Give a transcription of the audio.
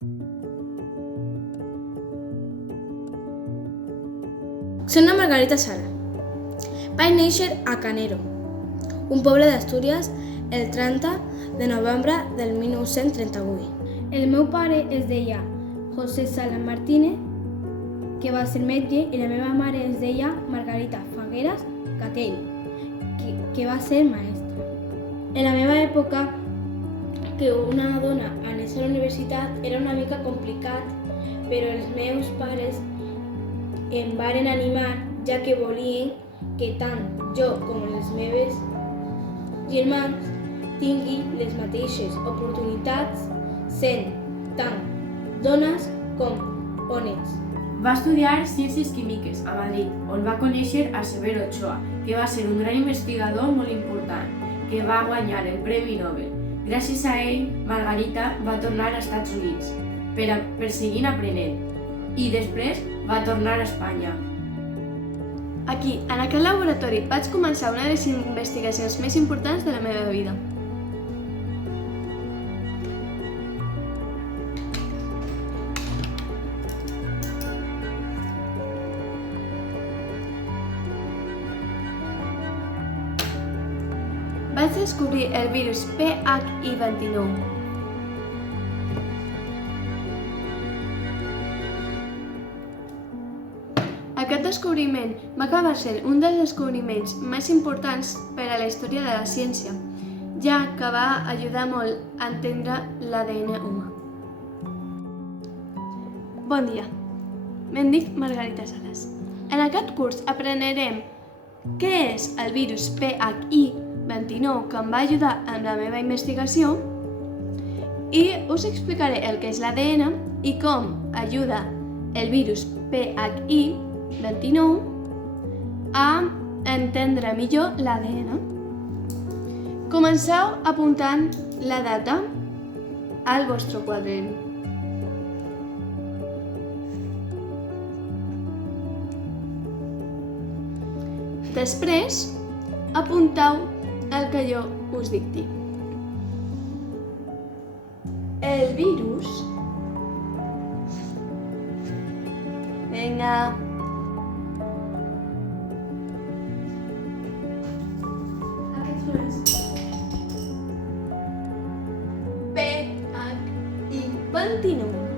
Soc la Margarita Sala. Vaig néixer a Canero, un poble d'Astúries, el 30 de novembre del 1938. El meu pare es deia José Sala Martínez, que va ser metge, i la meva mare es deia Margarita Fagueras Catell, que va ser mestra. En la meva època, que una dona anés a la universitat era una mica complicat, però els meus pares em varen animar, ja que volien que tant jo com els meus germans tinguin les mateixes oportunitats, sent tant dones com homes. Va estudiar Ciències Químiques a Madrid, on va conèixer a Severo Ochoa, que va ser un gran investigador molt important, que va guanyar el Premi Nobel. Gràcies a ell, Margarita va tornar als Estats Units per seguir aprenent i després va tornar a Espanya. Aquí, en aquest laboratori, vaig començar una de les investigacions més importants de la meva vida. Vaig descobrir el virus PHI29. Aquest descobriment va acabar sent un dels descobriments més importants per a la història de la ciència, ja que va ajudar molt a entendre l'ADN humà. Bon dia, em dic Margarita Salas. En aquest curs aprenderem què és el virus PHI29 que em va ajudar amb la meva investigació i us explicaré el que és l'ADN i com ajuda el virus PHI29 a entendre millor l'ADN. Comenceu apuntant la data al vostre quadern. Després, apunteu el que jo us dicti. El virus... Vinga... PHI29.